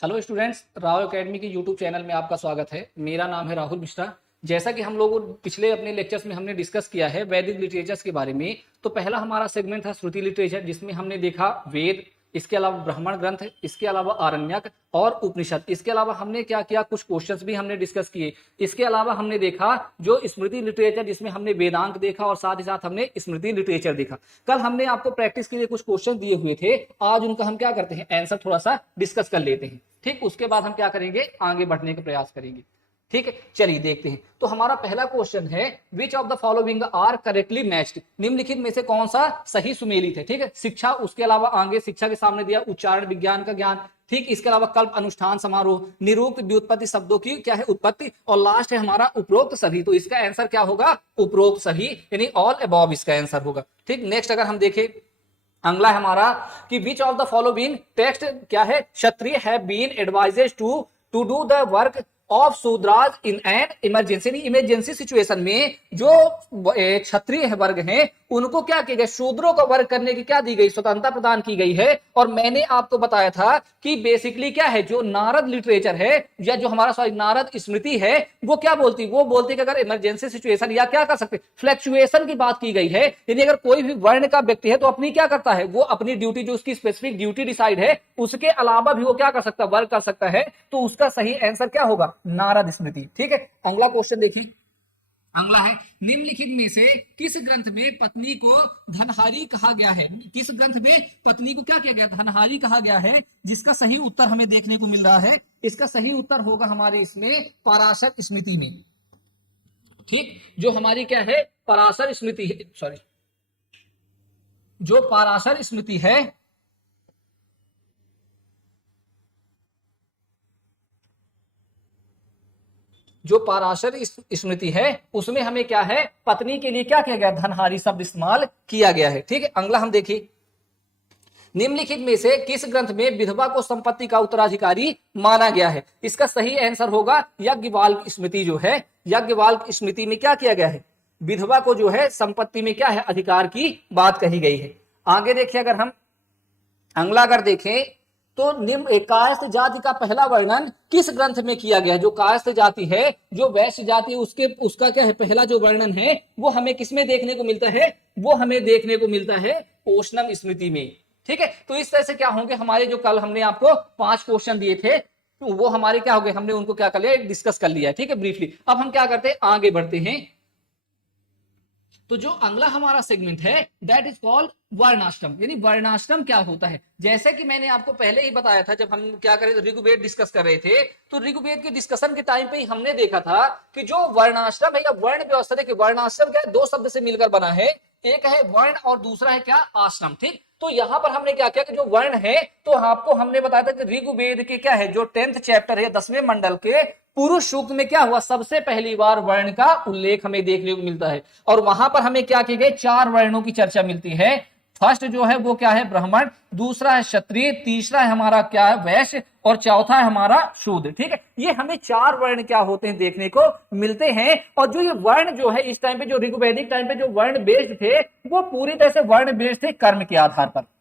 Hello students, Rao academy के YouTube channel में आपका स्वागत है। मेरा नाम है राहुल मिश्रा। जैसा कि हम लोग पिछले अपने लेक्चर्स में हमने डिस्कस किया है वैदिक लिटरेचर्स के बारे में, तो पहला हमारा सेगमेंट था श्रुति लिटरेचर, जिसमें हमने देखा वेद, इसके अलावा ब्राह्मण ग्रंथ, इसके अलावा आरण्यक और उपनिषद। इसके अलावा हमने क्या किया, कुछ क्वेश्चंस भी हमने डिस्कस किए। इसके अलावा हमने देखा जो स्मृति लिटरेचर, जिसमें हमने वेदांत देखा और साथ ही साथ हमने स्मृति लिटरेचर देखा। कल हमने आपको प्रैक्टिस के लिए कुछ क्वेश्चन दिए हुए थे, आज उनका हम क्या करते हैं, आंसर थोड़ा सा डिस्कस कर लेते हैं। ठीक, उसके बाद हम क्या करेंगे, आगे बढ़ने का प्रयास करेंगे। ठीक है, चलिए देखते हैं। तो हमारा पहला क्वेश्चन है, which of the following are correctly matched, निम्नलिखित में से कौन सा सही सुमेलित है। ठीक है, शिक्षा, उसके अलावा आगे शिक्षा के सामने दिया उच्चारण विज्ञान का ज्ञान। ठीक, इसके अलावा कल्प, अनुष्ठान, समारोह, निरूक्त, व्युत्पत्ति, शब्दों की क्या है उत्पत्ति, और लास्ट है हमारा उपरोक्त सभी। तो इसका आंसर क्या होगा, उपरोक्त सही, यानी ऑल अबव इसका आंसर होगा। ठीक, नेक्स्ट अगर हम देखें, अगला है हमारा कि which of the following text क्या है, Kshatriya have been advised to do the work of Shudras in an emergency. Emergency situation में जो क्षत्रिय वर्ग हैं उनको क्या किया गया, शूद्रों का वर्ग करने की क्या दी गई, स्वतंत्रता प्रदान की गई है। और मैंने आपको बताया था कि बेसिकली क्या है, जो नारद लिटरेचर है या जो हमारा सॉरी नारद स्मृति है, वो क्या बोलती, वो बोलती कि अगर इमरजेंसी सिचुएशन या क्या कर सकते, फ्लक्चुएशन की बात की गई है। यानी अगर कोई भी वर्ण का व्यक्ति है तो अपनी क्या करता है, वो अपनी ड्यूटी, जो उसकी स्पेसिफिक ड्यूटी डिसाइड है, उसके अलावा भी वो क्या कर सकता है, वर्क कर सकता है। तो उसका सही आंसर क्या होगा, नारद स्मृति। ठीक है, अगला क्वेश्चन देखिए। अगला है, निम्नलिखित में से किस ग्रंथ में पत्नी को धनहारी कहा गया है। किस ग्रंथ में पत्नी को क्या किया गया, धनहारी कहा गया है, जिसका सही उत्तर हमें देखने को मिल रहा है। इसका सही उत्तर होगा हमारे इसमें पराशर स्मृति में। ठीक, जो हमारी क्या है, पराशर स्मृति है, सॉरी जो पराशर स्मृति है, जो पराशर स्मृति है उसमें हमें क्या है, पत्नी के लिए क्या किया गया, धनहारी शब्द इस्तेमाल किया गया है। ठीक है, अगला हम देखिए, निम्नलिखित में से किस ग्रंथ में विधवा को संपत्ति का उत्तराधिकारी माना गया है। इसका सही आंसर होगा याज्ञवल्क्य स्मृति। जो है याज्ञवल्क्य स्मृति में क्या किया गया है, विधवा को जो है संपत्ति में क्या है, अधिकार की बात कही गई है। आगे देखिए, अगर हम अगला अगर देखें तो निम्न कायस्थ जाति का पहला वर्णन किस ग्रंथ में किया गया है। जो कायस्थ जाति है, जो वैश्य जाति है, उसका क्या है, पहला जो वर्णन है वो हमें किसमें देखने को मिलता है, वो हमें देखने को मिलता है ओशनम स्मृति में। ठीक है, तो इस तरह से क्या होंगे हमारे, जो कल हमने आपको 5 क्वेश्चन दिए थे, तो वो हमारे क्या हो गए, हमने उनको क्या कर लिया, डिस्कस कर लिया है। ठीक है, ब्रीफली। अब हम क्या करते हैं, आगे बढ़ते हैं। तो जो अगला हमारा सेगमेंट है दैट इज कॉल्ड वर्णाश्रम। यानी वर्णाश्रम क्या होता है, जैसे कि मैंने आपको पहले ही बताया था, जब हम क्या करें, ऋग्वेद डिस्कस कर रहे थे, तो ऋग्वेद के डिस्कशन के टाइम पे ही हमने देखा था कि जो वर्णाश्रम है या वर्ण व्यवस्था, देखिए वर्णाश्रम क्या है, 2 शब्द से मिलकर बना है, एक है वर्ण और दूसरा है क्या, आश्रम। ठीक, तो यहां पर हमने क्या किया कि जो वर्ण है, तो आपको हमने बताया था कि ऋग्वेद के क्या है, जो 10th चैप्टर है 10वें मंडल के पुरुष सूक्त में क्या हुआ, सबसे पहली बार वर्ण का उल्लेख हमें देखने को मिलता है। और वहां पर हमें क्या किए गए, 4 वर्णों की चर्चा मिलती है। फर्स्ट जो है वो क्या है, ब्राह्मण, दूसरा है क्षत्रिय, तीसरा है हमारा क्या है, वैश्य, और चौथा है हमारा शूद्र। ठीक है, ये हमें 4 वर्ण क्या होते हैं, देखने को मिलते हैं। और जो ये वर्ण जो है इस टाइम पे, जो ऋग्वैदिक टाइम पे जो वर्ण बेस्ड थे, वो पूरी तरह से वर्ण बेस्ड थे कर्म के आधार पर।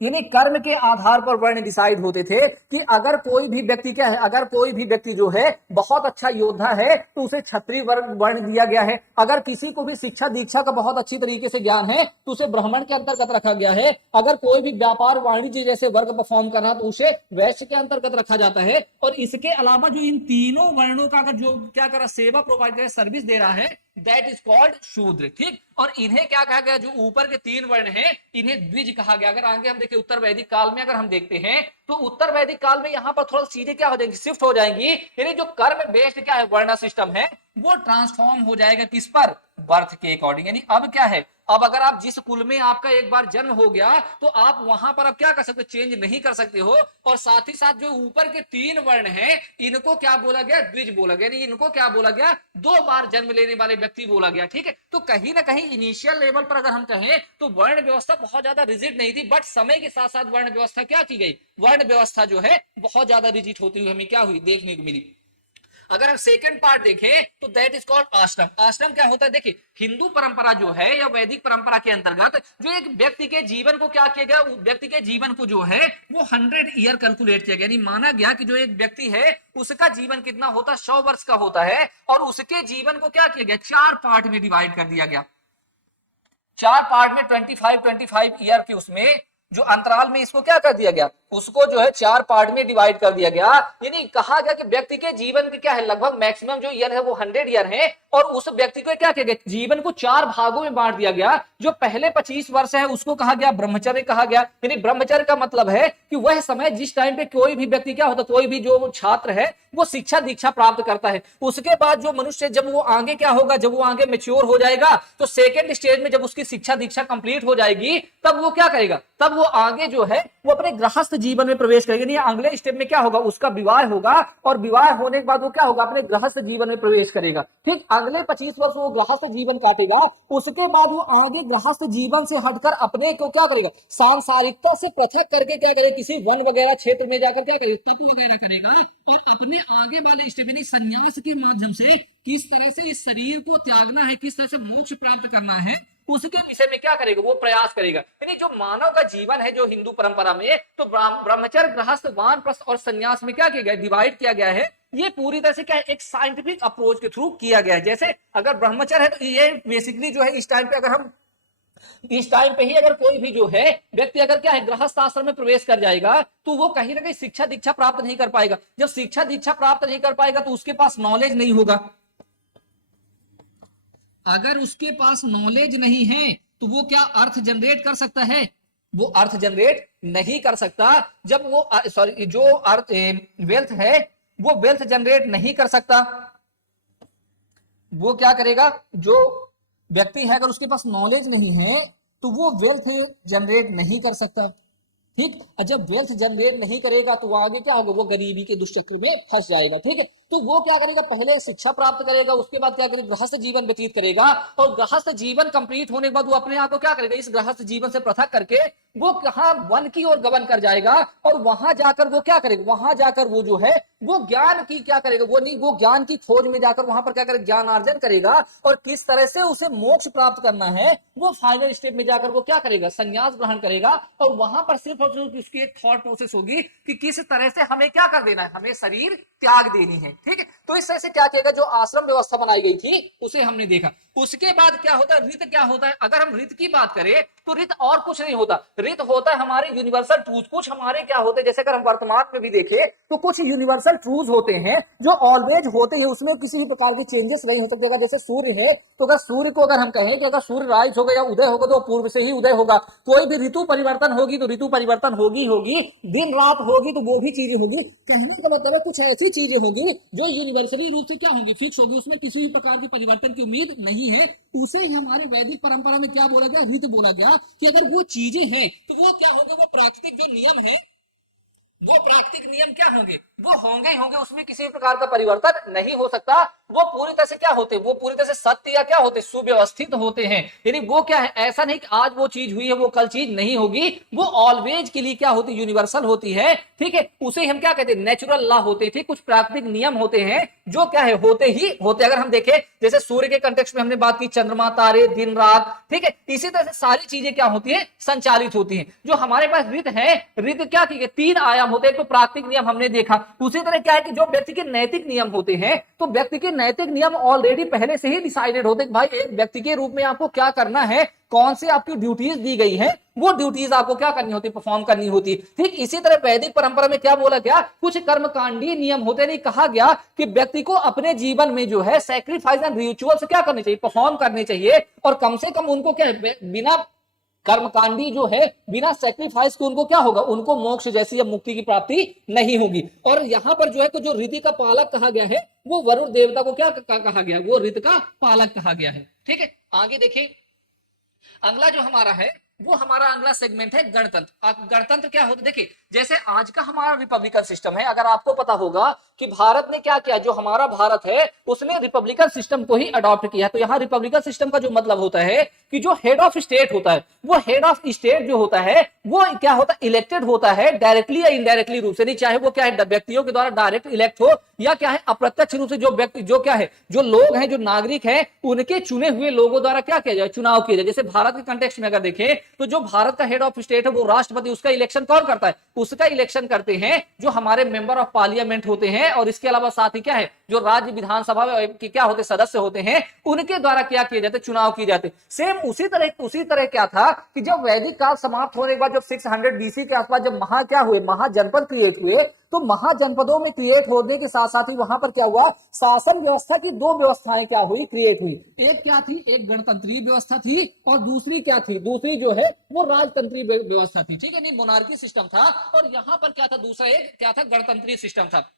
यानी कर्म के आधार पर वर्ण डिसाइड होते थे कि अगर कोई भी व्यक्ति क्या है, अगर कोई भी व्यक्ति जो है बहुत अच्छा योद्धा है तो उसे क्षत्रिय वर्ग वर्ण दिया गया है। अगर किसी को भी शिक्षा दीक्षा का बहुत अच्छी तरीके से ज्ञान है तो उसे ब्राह्मण के अंतर्गत रखा गया है। अगर कोई भी व्यापार वाणिज्य जैसे वर्ग परफॉर्म कर रहा तो उसे वैश्य के अंतर्गत रखा जाता है। और इसके अलावा जो इन तीनों वर्णों का जो क्या कर रहा, सेवा प्रोवाइड कर सर्विस दे रहा है, दैट इज कॉल्ड शूद्र। ठीक, और इन्हें क्या कहा गया, जो ऊपर के 3 वर्ण हैं इन्हें द्विज कहा गया। अगर आगे हम देखिए उत्तर वैदिक काल में अगर हम देखते हैं तो उत्तर वैदिक काल में यहां पर थोड़ा चीजें क्या हो जाएंगी, शिफ्ट हो जाएंगी। यानी जो कर्म बेस्ड क्या है वर्ण सिस्टम है वो ट्रांसफॉर्म हो जाएगा किस पर, बर्थ के अकॉर्डिंग। यानी अब क्या है, अब अगर आप जिस कुल में आपका एक बार जन्म हो गया तो आप वहां पर अब क्या कर सकते हो, चेंज नहीं कर सकते हो। और साथ ही साथ जो ऊपर के 3 वर्ण हैं इनको क्या बोला गया, द्विज बोला गया। यानी इनको क्या बोला गया, 2 बार जन्म लेने वाले व्यक्ति बोला गया। ठीक है, तो कहीं ना कहीं इनिशियल लेवल पर अगर हम कहें तो वर्ण व्यवस्था बहुत ज्यादा रिजिड नहीं थी, बट समय के साथ साथ वर्ण व्यवस्था क्या की गई, वर्ण व्यवस्था जो है बहुत ज्यादा रिजिड होती हुई हमें क्या हुई, देखने को मिली। अगर हम सेकंड पार्ट देखें तो दैट इज कॉल्ड आश्रम। आश्रम क्या होता है, देखिए हिंदू परंपरा जो है या वैदिक परंपरा के अंतर्गत जो एक व्यक्ति के जीवन को क्या किया गया, व्यक्ति के जीवन को जो है वो 100 ईयर कैलकुलेट किया गया, यानी माना गया कि जो एक व्यक्ति है उसका जीवन कितना होता है, 100 वर्ष का होता है, और उसके जीवन को क्या किया गया, 4 पार्ट में डिवाइड कर दिया गया। 4 पार्ट में 25 ईयर के उसमें जो अंतराल में इसको क्या कर दिया गया, उसको जो है 4 पार्ट में डिवाइड कर दिया गया। यानी कहा गया कि व्यक्ति के जीवन के क्या है, लगभग मैक्सिमम जो ईयर है वो 100 ईयर है, और उस व्यक्ति को क्या किया गया, जीवन को 4 भागों में बांट दिया गया। जो पहले 25 वर्ष है उसको कहा गया ब्रह्मचर्य कहा गया। यानी ब्रह्मचर्य का मतलब है कि वह समय जिस टाइम पे कोई भी व्यक्ति क्या होता, कोई भी जो छात्र है वो शिक्षा दीक्षा प्राप्त करता है। उसके बाद जो मनुष्य जब वो आगे क्या होगा, जब वो आगे मेच्योर हो जाएगा तो सेकेंड स्टेज में जब उसकी शिक्षा दीक्षा कंप्लीट हो जाएगी तब वो क्या करेगा, तब वो आगे जो है वो अपने गृहस्थ जीवन में प्रवेश करेगा। नहीं, अगले स्टेप में क्या होगा, उसका विवाह होगा, और विवाह होने के बाद वो क्या होगा, अपने गृहस्थ जीवन में प्रवेश करेगा। ठीक, अगले 25 वर्ष वो गृहस्थ जीवन काटेगा, उसके बाद वो आगे गृहस्थ जीवन से हटकर अपने को क्या करेगा, सांसारिकता से पृथक करके क्या करेगा, किसी वन वगैरह क्षेत्र में जाकर क्या करेगा, तप वगैरह करेगा, और अपने आगे वाले स्टेप यानी संन्यास के माध्यम से किस तरह से इस शरीर को त्यागना है, किस तरह से मोक्ष प्राप्त करना है, उसके विषय में क्या करेगा, वो प्रयास करेगा। यानी जो मानव का जीवन है जो हिंदू परंपरा में, तो ब्रह्मचर्य, गृहस्थ, वानप्रस्थ और संन्यास में क्या किया गया, डिवाइड किया गया है। ये पूरी तरह से क्या है, एक साइंटिफिक अप्रोच के थ्रू किया गया है। जैसे अगर ब्रह्मचर्य है तो ये बेसिकली जो है इस टाइम पे, अगर हम इस टाइम पे ही अगर कोई भी जो है व्यक्ति अगर क्या है गृहस्थ आश्रम में प्रवेश कर जाएगा तो वो कहीं ना कहीं शिक्षा दीक्षा प्राप्त नहीं कर पाएगा। जब शिक्षा दीक्षा प्राप्त नहीं कर पाएगा तो उसके पास नॉलेज नहीं होगा। अगर उसके पास नॉलेज नहीं है तो वो क्या अर्थ जनरेट कर सकता है, वो अर्थ जनरेट नहीं कर सकता। जब वो सॉरी जो अर्थ वेल्थ है वो वेल्थ जनरेट नहीं कर सकता। वो क्या करेगा, जो व्यक्ति है अगर उसके पास नॉलेज नहीं है तो वो वेल्थ जनरेट नहीं कर सकता। ठीक, और जब वेल्थ जनरेट नहीं करेगा तो वो आगे क्या होगा, वो गरीबी के दुष्चक्र में फंस जाएगा। ठीक है, तो वो क्या करेगा, पहले शिक्षा प्राप्त करेगा, उसके बाद क्या करेगा, गृहस्थ जीवन व्यतीत करेगा, और गृहस्थ जीवन कंप्लीट होने के बाद वो अपने आप को क्या करेगा, इस गृहस्थ जीवन से पृथक करके वो कहा वन की ओर गमन कर जाएगा, और वहां जाकर वो क्या करेगा, वहां जाकर वो जो है वो ज्ञान की क्या करेगा, वो नहीं, वो ज्ञान की खोज में जाकर वहां पर क्या करेगा, ज्ञान अर्जन करेगा, और किस तरह से उसे मोक्ष प्राप्त करना है वो फाइनल स्टेप में जाकर वो क्या करेगा, संन्यास ग्रहण करेगा। और वहां पर सिर्फ उसकी एक थॉट प्रोसेस होगी कि किस तरह से हमें क्या कर देना है, हमें शरीर त्याग देनी है। ठीक है, तो इस तरह से क्या किया, जो आश्रम व्यवस्था बनाई गई थी उसे हमने देखा। उसके बाद क्या होता है, ऋत क्या होता है। अगर हम ऋत की बात करें तो ऋत और कुछ नहीं होता, ऋत होता है हमारे यूनिवर्सल ट्रूथ। कुछ हमारे क्या होते हैं, जैसे अगर हम वर्तमान में भी देखें तो कुछ यूनिवर्सल ट्रूथ होते हैं जो ऑलवेज होते हैं, उसमें किसी भी प्रकार की चेंजेस नहीं हो सकते। जैसे सूर्य है तो अगर सूर्य को अगर हम कहें कि अगर सूर्य राइज होगा या उदय होगा तो पूर्व से ही उदय होगा। कोई भी ऋतु परिवर्तन होगी तो ऋतु परिवर्तन होगी, दिन रात होगी तो वो भी चीजें होगी। कहने का मतलब है कुछ ऐसी चीजें होगी जो यूनिवर्सली रूप से क्या होंगी, फिक्स होगी, उसमें किसी भी प्रकार के परिवर्तन की उम्मीद नहीं है। उसे ही हमारे वैदिक परंपरा में क्या बोला गया, ऋत बोला गया, कि अगर वो चीजें हैं तो वो क्या होंगे, वो प्राकृतिक जो नियम है, वो प्राकृतिक नियम क्या होंगे, वो होंगे ही होंगे, उसमें किसी प्रकार का परिवर्तन नहीं हो सकता। वो पूरी तरह से क्या होते हैं, वो पूरी तरह से सत्य या क्या होते, सुव्यवस्थित होते हैं। यानी वो क्या है, ऐसा नहीं कि आज वो चीज हुई है वो कल चीज नहीं होगी, वो ऑलवेज के लिए क्या होती, यूनिवर्सल होती है। ठीक है, उसे हम क्या कहते हैं, नेचुरल लॉ होते थे, कुछ प्राकृतिक नियम होते हैं जो क्या है, होते ही होते। अगर हम देखें जैसे सूर्य के कंटेक्स्ट में हमने बात की, चंद्रमा, तारे, दिन रात, ठीक है, इसी तरह से सारी चीजें क्या होती है, संचालित होती हैं। जो हमारे पास ऋत है, ऋत क्या की 3 आयाम होते हैं, तो प्राकृतिक नियम हमने देखा। उसी तरह क्या है कि जो व्यक्ति के नैतिक नियम होते हैं, तो व्यक्ति के नैतिक नियम ऑलरेडी पहले से ही डिसाइडेड होते हैं। भाई एक व्यक्ति के रूप में आपको क्या करना है, कौन से आपकी ड्यूटीज दी गई है, वो ड्यूटीज आपको क्या करनी होती, परफॉर्म करनी होती। ठीक इसी तरह वैदिक परंपरा में क्या बोला गया, कुछ कर्मकांडीय नियम होते, नहीं कहा गया कि व्यक्ति को अपने जीवन में जो है सैक्रिफाइस एंड रिचुअल्स क्या करने चाहिए, परफॉर्म करने चाहिए, और कम से कम उनको क्या बिना कर्मकांडी जो है, बिना सेक्रीफाइस के उनको क्या होगा, उनको मोक्ष जैसी या मुक्ति की प्राप्ति नहीं होगी। और यहां पर जो है तो जो ऋतु का पालक कहा गया है वो वरुण देवता को क्या कहा गया, वो ऋतु का पालक कहा गया है। ठीक है, आगे देखिए अगला जो हमारा है वो हमारा अगला सेगमेंट है गणतंत्र। अब गणतंत्र क्या होता है, देखिए जैसे आज का हमारा रिपब्लिकन सिस्टम है, अगर आपको पता होगा कि भारत ने क्या किया, जो हमारा भारत है उसने रिपब्लिकन सिस्टम को ही अडॉप्ट किया। तो यहाँ रिपब्लिकन सिस्टम का जो मतलब होता है कि जो हेड ऑफ स्टेट होता है, वो हेड ऑफ स्टेट जो होता है वो क्या होता है, इलेक्टेड होता है डायरेक्टली या इनडायरेक्टली रूप से, नहीं चाहे वो क्या है व्यक्तियों के द्वारा डायरेक्ट इलेक्ट हो या क्या है अप्रत्यक्ष रूप से जो व्यक्ति जो क्या है जो लोग हैं जो नागरिक हैं उनके चुने हुए लोगों द्वारा क्या किया जाए, चुनाव किया जाए। जैसे भारत के कंटेक्स्ट में अगर देखें तो जो भारत का हेड ऑफ स्टेट है वो राष्ट्रपति, उसका इलेक्शन कौन करता है, उसका इलेक्शन करते हैं जो हमारे मेंबर ऑफ पार्लियामेंट होते हैं, और इसके अलावा साथ ही क्या है जो राज्य विधानसभा के क्या होते सदस्य होते हैं उनके द्वारा क्या किए जाते, चुनाव किए जाते। सेम उसी तरह क्या था कि जब वैदिक काल समाप्त होने के बाद जब 600 बीसी के आसपास जब क्या हुए महाजनपद क्रिएट हुए, तो महाजनपदों में क्रिएट होने के साथ साथ ही वहां पर क्या हुआ, शासन व्यवस्था की दो व्यवस्थाएं क्या हुई, क्रिएट हुई। एक क्या थी, एक गणतंत्रीय व्यवस्था थी और दूसरी क्या थी, दूसरी जो है वो राजतंत्रीय व्यवस्था थी। ठीक है, नहीं मोनार्की सिस्टम था और यहां पर क्या था, दूसरा एक क्या था, गणतंत्रीय सिस्टम था।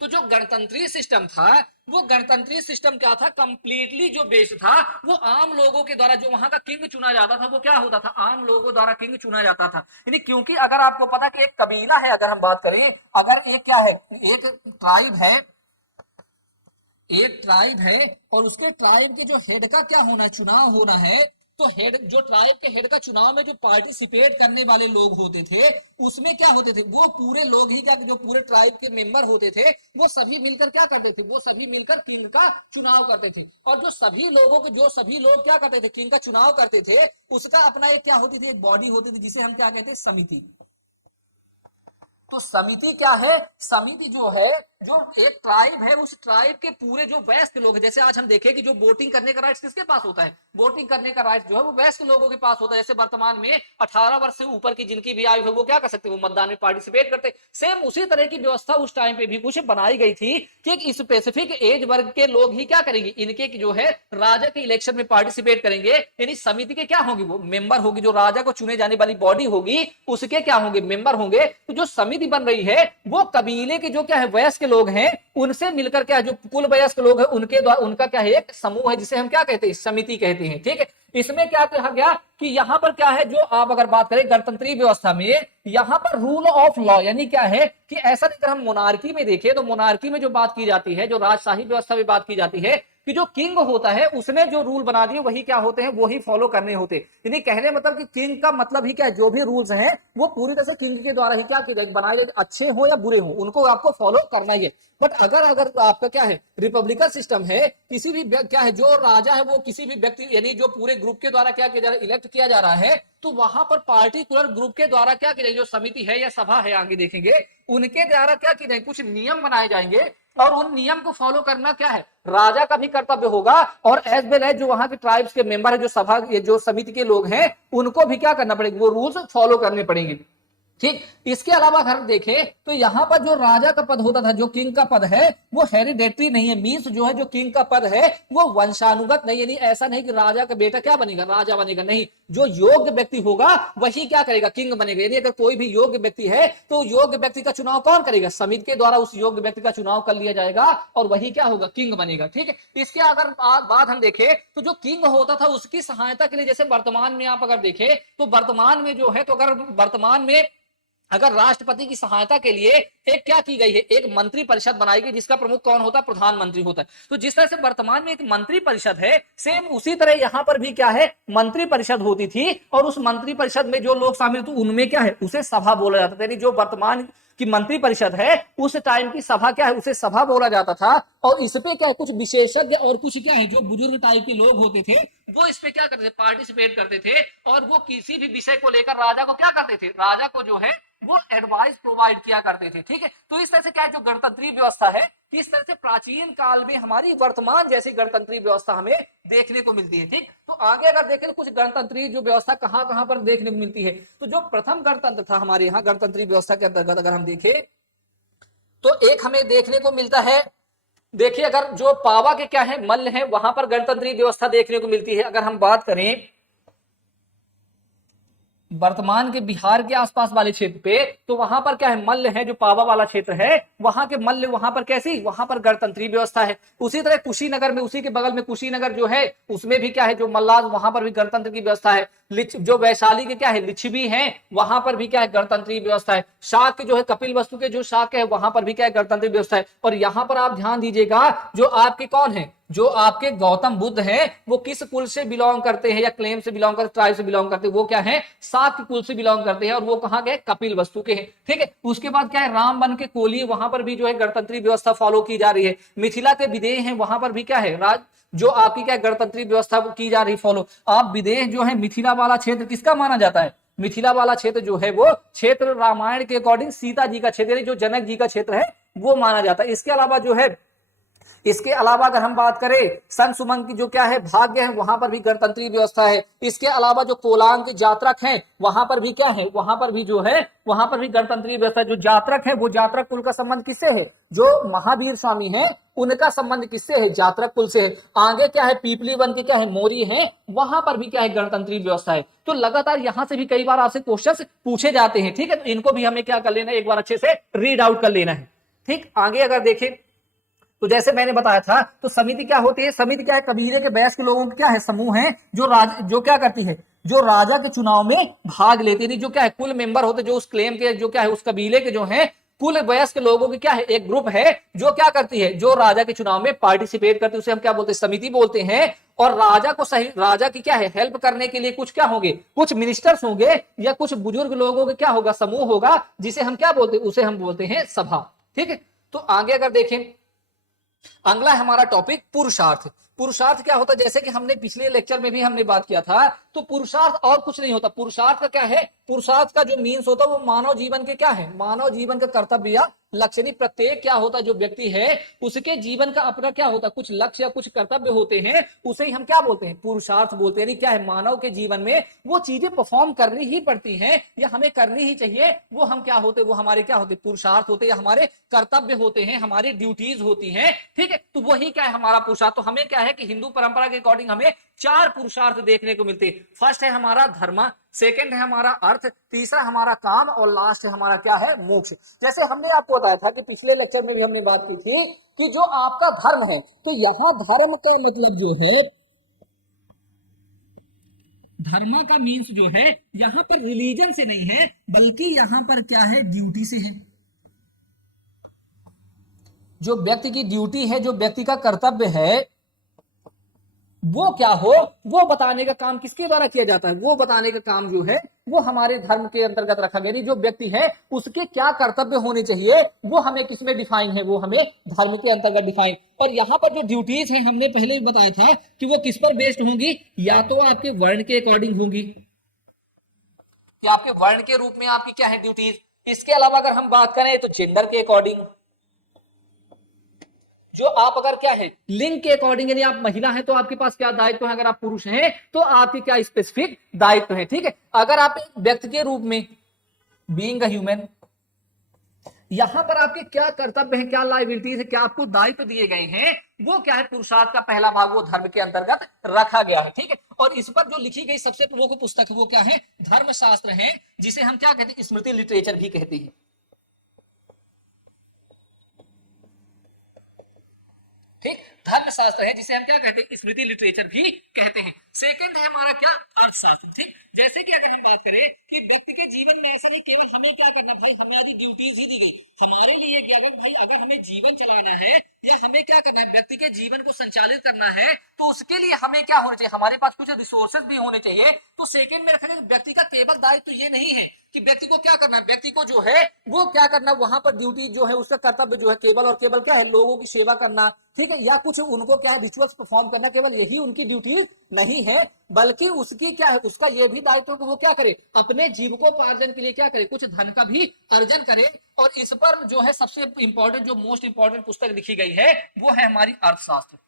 तो जो गणतंत्रीय सिस्टम था वो गणतंत्रीय सिस्टम क्या था, कंप्लीटली जो बेस था वो आम लोगों के द्वारा, जो वहां का किंग चुना जाता था वो क्या होता था, आम लोगों द्वारा किंग चुना जाता था। यानी क्योंकि अगर आपको पता कि एक कबीला है, अगर हम बात करें, अगर एक क्या है, एक ट्राइब है, एक ट्राइब है और उसके ट्राइब के जो हेड का क्या होना है, चुनाव होना है, तो हेड जो ट्राइब के हेड का चुनाव में जो पार्टिसिपेट करने वाले लोग होते थे उसमें क्या होते थे, वो पूरे लोग ही क्या, जो पूरे ट्राइब के मेंबर होते थे वो सभी मिलकर क्या करते थे, वो सभी मिलकर किंग का चुनाव करते थे। और जो सभी लोगों के जो सभी लोग क्या करते थे, किंग का चुनाव करते थे, उसका अपना एक क्या होती थी, एक बॉडी होती थी जिसे हम क्या कहते हैं, समिति। तो समिति क्या है, समिति जो है, जो एक ट्राइब है उस ट्राइब के पूरे जो वयस्क लोग हैं, जैसे आज हम देखें कि जो वोटिंग करने का राइट किसके पास होता है, वोटिंग करने का राइट जो है वो वयस्क लोगों के पास होता है। जैसे वर्तमान में 18 वर्ष से ऊपर की जिनकी भी आयु है वो क्या कर सकते हैं, वो मतदान में पार्टिसिपेट करते। सेम उसी तरह की व्यवस्था उस टाइम पे भी कुछ बनाई गई थी कि एक स्पेसिफिक एज वर्ग के लोग ही क्या करेंगे, इनके जो है राजा के इलेक्शन में पार्टिसिपेट करेंगे। यानी समिति के क्या होंगे, वो मेंबर होगी, जो राजा को चुने जाने वाली बॉडी होगी उसके क्या होंगे, मेंबर होंगे। तो जो समिति बन रही है वो कबीले के जो क्या है वयस्क लोग हैं उनसे मिलकर क्या है, जो कुल वयस्क लोग हैं उनके द्वारा, उनका क्या है एक समूह है जिसे हम क्या कहते हैं, समिति कहते हैं। ठीक है, इसमें क्या कहा गया कि यहां पर क्या है, जो आप अगर बात करें गणतंत्रीय व्यवस्था में, यहां पर रूल ऑफ लॉ यानी क्या है कि ऐसा नहीं, अगर हम मोनार्की में देखें तो मोनार्की में जो बात की जाती है, जो राजशाही व्यवस्था में बात की जाती है कि जो किंग होता है उसने जो रूल बना दिए वही क्या होते हैं, वही फॉलो करने होते। यानी कहने मतलब कि किंग का मतलब ही क्या है, जो भी रूल्स हैं वो पूरी तरह से किंग के द्वारा ही क्या किए जाए, बनाए जाए, अच्छे हो या बुरे हो उनको आपको फॉलो करना ही है। बट अगर अगर आपका क्या है रिपब्लिकन सिस्टम है, किसी भी क्या है जो राजा है वो किसी भी व्यक्ति यानी जो पूरे ग्रुप के द्वारा क्या किया जा रहा है, इलेक्ट किया जा रहा है, तो वहां पर पार्टिकुलर ग्रुप के द्वारा क्या किया जाए, जो समिति है या सभा है आगे देखेंगे, उनके द्वारा क्या किया जाए, कुछ नियम बनाए जाएंगे और उन नियम को फॉलो करना क्या है, राजा का भी कर्तव्य होगा और एज वेल एज जो वहां के ट्राइब्स के मेंबर है, जो सभा जो समिति के लोग हैं उनको भी क्या करना पड़ेगा, वो रूल्स फॉलो करने पड़ेंगे। ठीक, इसके अलावा अगर देखें तो यहां पर जो राजा का पद होता था, जो किंग का पद है वो हेरिडेटरी नहीं है, मींस जो है जो किंग का पद है वो वंशानुगत नहीं, यानी ऐसा नहीं कि राजा का बेटा क्या बनेगा, राजा बनेगा, नहीं, जो योग्य व्यक्ति होगा वही क्या करेगा, किंग बनेगा। यानी अगर कोई भी योग्य व्यक्ति है तो योग्य व्यक्ति का चुनाव कौन करेगा, समिति के द्वारा उस योग्य व्यक्ति का चुनाव कर लिया जाएगा और वही क्या होगा, किंग बनेगा। ठीक है, इसके अगर बात हम देखें तो जो किंग होता था उसकी सहायता के लिए, जैसे वर्तमान में आप अगर देखें तो वर्तमान में जो है, तो अगर वर्तमान में अगर राष्ट्रपति की सहायता के लिए एक क्या की गई है, एक मंत्री परिषद बनाई गई जिसका प्रमुख कौन होता है, प्रधानमंत्री होता है। तो जिस तरह से वर्तमान में एक मंत्री परिषद है, सेम उसी तरह यहां पर भी क्या है, मंत्री परिषद होती थी और उस मंत्री परिषद में जो लोग शामिल थे उनमें क्या है, उसे सभा बोला जाता था। यानी जो वर्तमान की मंत्री परिषद है उस टाइम की सभा क्या है, उसे सभा बोला जाता था। और इस पे क्या है, कुछ विशेषज्ञ और कुछ क्या है जो बुजुर्ग टाइप के लोग होते थे वो इस पे क्या करते थे, पार्टिसिपेट करते थे और वो किसी भी विषय को लेकर राजा को क्या करते थे, राजा को जो है वो एडवाइस प्रोवाइड किया करते थे। ठीक है, तो इस तरह से क्या है, जो गणतंत्रीय व्यवस्था है किस तरह से प्राचीन काल में हमारी वर्तमान जैसी गणतंत्रीय व्यवस्था हमें देखने को मिलती है। ठीक, तो आगे अगर देखें तो कुछ गणतंत्रीय जो व्यवस्था कहां कहां पर देखने को मिलती है, तो जो प्रथम गणतंत्र था हमारे यहाँ गणतंत्रीय व्यवस्था के अंतर्गत अगर हम देखें तो एक हमें देखने को मिलता है, देखिए अगर जो पावा के क्या है, मल्ल है, वहां पर गणतंत्रीय व्यवस्था देखने को मिलती है। अगर हम बात करें वर्तमान के बिहार के आसपास वाले क्षेत्र पे, तो वहां पर क्या है, मल्ल है, जो पावा वाला क्षेत्र है वहां के मल्ल, वहां पर कैसी, वहां पर गणतंत्रीय व्यवस्था है। उसी तरह कुशीनगर में, उसी के बगल में कुशीनगर जो है उसमें भी क्या है, जो मल्लाज, वहां पर भी गणतंत्र की व्यवस्था है। जो वैशाली के क्या है लिच्छवी हैं, वहां पर भी क्या है गणतंत्रीय व्यवस्था है। शाक के जो है कपिल वस्तु के जो शाक है वहां पर भी क्या है गणतंत्रीय व्यवस्था है। और यहां पर आप ध्यान दीजिएगा, जो आपके कौन है, जो आपके गौतम बुद्ध हैं, वो किस कुल से बिलोंग करते हैं या क्लेम से बिलोंग करते, ट्राइब से बिलोंग करते हैं, वो क्या है शाक कुल से बिलोंग करते हैं। और वो कहां गए, कपिल वस्तु के हैं। ठीक है, उसके बाद क्या है रामबन के कोली, वहां पर भी जो है गणतंत्रीय व्यवस्था फॉलो की जा रही है। मिथिला के विदेह हैं, वहां पर भी क्या है जो आपकी क्या गणतंत्रीय व्यवस्था की जा रही फॉलो। आप विदेश जो है मिथिला वाला क्षेत्र किसका माना जाता है, मिथिला वाला क्षेत्र जो है वो क्षेत्र रामायण के अकॉर्डिंग सीता जी का क्षेत्र, जो जनक जी का क्षेत्र है वो माना जाता है। इसके अलावा जो है, इसके अलावा अगर हम बात करें सन सुमन की जो क्या है भाग्य है, वहां पर भी गणतंत्रीय व्यवस्था है। इसके अलावा जो कोलांग के जात्रक हैं, वहां पर भी क्या है, वहां पर भी जो है वहां पर भी गणतंत्रीय व्यवस्था। जो जात्रक है वो जात्रक कुल का संबंध किससे है, जो महावीर स्वामी हैं उनका संबंध किससे है, जात्रक कुल से है। आगे क्या है पीपली वन के क्या है मोरी हैं, वहां पर भी क्या है गणतंत्रीय व्यवस्था है। तो लगातार यहां से भी कई बार आपसे क्वेश्चंस पूछे जाते हैं। ठीक है, तो इनको भी हमें क्या कर लेना है, एक बार अच्छे से रीड आउट कर लेना है। ठीक, आगे अगर देखें तो जैसे मैंने बताया था, तो समिति क्या होती है, समिति क्या है कबीले के वयस्क लोगों के क्या है समूह है, जो क्या करती है, जो राजा के चुनाव में भाग लेती है। जो क्या है कुल मेंबर होते, जो उस क्लेम के जो क्या है उस कबीले के जो है कुल वयस्क लोगों की क्या है एक ग्रुप है, जो क्या करती है, जो राजा के चुनाव में पार्टिसिपेट करती है, उसे हम क्या बोलते हैं, समिति बोलते हैं। और राजा को सही, राजा की क्या है हेल्प करने के लिए कुछ क्या होंगे, कुछ मिनिस्टर्स होंगे या कुछ बुजुर्ग लोगों के क्या होगा समूह होगा, जिसे हम क्या बोलते हैं, उसे हम बोलते हैं सभा। ठीक है, तो आगे अगर देखें अगला है हमारा टॉपिक पुरुषार्थ। पुरुषार्थ क्या होता है, जैसे कि हमने पिछले लेक्चर में भी हमने बात किया था, तो पुरुषार्थ और कुछ नहीं होता। पुरुषार्थ का क्या है, पुरुषार्थ का जो मीन्स होता है वो मानव जीवन के क्या है, मानव जीवन का कर्तव्य या लक्ष्य। यानी प्रत्येक क्या होता है जो व्यक्ति है उसके जीवन का अपना क्या होता है, कुछ लक्ष्य या कुछ कर्तव्य होते हैं, उसे ही हम क्या बोलते हैं, पुरुषार्थ बोलते हैं। यानी क्या है, मानव के जीवन में वो चीजें परफॉर्म करनी ही पड़ती हैं या हमें करनी ही चाहिए, वो हम क्या होते, वो हमारे क्या होते, पुरुषार्थ होते या हमारे कर्तव्य होते हैं, हमारी ड्यूटीज होती हैं। ठीक है, तो वही क्या है हमारा पुरुषार्थ। तो हमें क्या है कि हिंदू परंपरा के अकॉर्डिंग हमें 4 पुरुषार्थ देखने को मिलते हैं। फर्स्ट है हमारा धर्म, सेकंड है हमारा अर्थ, तीसरा हमारा काम और लास्ट है हमारा क्या है मोक्ष। जैसे हमने आपको बताया था कि पिछले लेक्चर में भी हमने बात की थी कि जो आपका धर्म है, तो यहां धर्म का मतलब जो है, धर्म का मीन्स जो है यहां पर रिलीजन से नहीं है, बल्कि यहां पर क्या है ड्यूटी से है। जो व्यक्ति की ड्यूटी है, जो व्यक्ति का कर्तव्य है, वो क्या हो, वो बताने का काम किसके द्वारा किया जाता है, वो बताने का काम जो है वो हमारे धर्म के अंतर्गत रखा गया। जो व्यक्ति है उसके क्या कर्तव्य होने चाहिए, वो हमें किसमें डिफाइन है, वो हमें धर्म के अंतर्गत डिफाइन। और यहाँ पर जो ड्यूटीज है हमने पहले भी बताया था कि वो किस पर बेस्ड होंगी, या तो आपके वर्ण के अकॉर्डिंग होंगी, या आपके वर्ण के रूप में आपकी क्या है ड्यूटीज। इसके अलावा अगर हम बात करें तो जेंडर के अकॉर्डिंग, जो आप अगर क्या है लिंग के अकॉर्डिंग, यानी आप महिला हैं तो आपके पास क्या दायित्व है, अगर आप पुरुष हैं तो आपके क्या स्पेसिफिक दायित्व है। ठीक है, अगर आप एक व्यक्ति के रूप में बीइंग अ ह्यूमन, यहां पर आपके क्या कर्तव्य है, क्या लायबिलिटीज है, क्या आपको दायित्व दिए गए हैं, वो क्या है पुरुषार्थ का पहला भाग वो धर्म के अंतर्गत रखा गया है। ठीक है, और इस पर जो लिखी गई सबसे प्रमुख पुस्तक है वो क्या है, धर्मशास्त्र है, जिसे हम क्या कहते हैं, स्मृति लिटरेचर भी कहते हैं। ठीक, धर्मशास्त्र है जिसे हम क्या कहते हैं, स्मृति लिटरेचर भी कहते हैं। सेकंड है हमारा क्या, अर्थशास्त्र। ठीक, जैसे कि अगर हम बात करें कि व्यक्ति के जीवन में ऐसा नहीं केवल हमें क्या करना, भाई हमारी ड्यूटीज ही दी गई हमारे लिए क्या, अगर भाई अगर हमें जीवन चलाना है या हमें क्या करना है, व्यक्ति के जीवन को संचालित करना है, तो उसके लिए हमें क्या होना चाहिए, हमारे पास कुछ रिसोर्सेज भी होने चाहिए। तो सेकंड में रखा व्यक्ति का केवल दायित्व तो ये नहीं है कि व्यक्ति को क्या करना है, व्यक्ति को जो है वो क्या करना, वहां पर ड्यूटी जो है उसका कर्तव्य जो है केवल और केवल क्या है, लोगों की सेवा करना। ठीक है, या कुछ उनको क्या है रिचुअल्स परफॉर्म करना, केवल यही उनकी ड्यूटी नहीं है, बल्कि उसकी क्या है, उसका यह भी दायित्व कि वो क्या करे, अपने जीविकोपार्जन के लिए क्या करे, कुछ धन का भी अर्जन करे। और इस पर जो है सबसे इंपॉर्टेंट, जो मोस्ट इंपॉर्टेंट पुस्तक लिखी गई है वो है हमारी अर्थशास्त्र।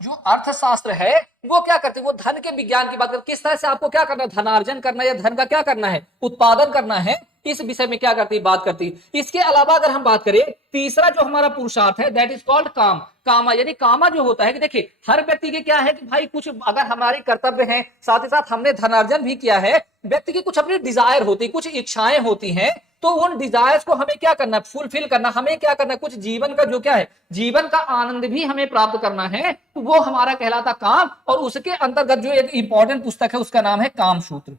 जो अर्थशास्त्र है वो क्या करते हैं, वो धन के विज्ञान की बात करते, किस तरह से आपको क्या करना है, धनार्जन करना या धन का क्या करना है, उत्पादन करना है, इस विषय में क्या करती है, बात करती है। इसके अलावा अगर हम बात करें तीसरा जो हमारा पुरुषार्थ है, दैट इज कॉल्ड काम। कामा, यानी कामा जो होता है कि देखिए हर व्यक्ति के क्या है कि भाई कुछ अगर हमारी कर्तव्य है, साथ ही साथ हमने धनार्जन भी किया है, व्यक्ति की कुछ अपनी डिजायर होती है, कुछ इच्छाएं होती हैं, तो उन डिजायर्स को हमें क्या करना है, फुलफिल करना, हमें क्या करना है, कुछ जीवन का जो क्या है, जीवन का आनंद भी हमें प्राप्त करना है, तो वो हमारा कहलाता काम। और उसके अंतर्गत जो एक इंपॉर्टेंट पुस्तक है उसका नाम है कामसूत्र।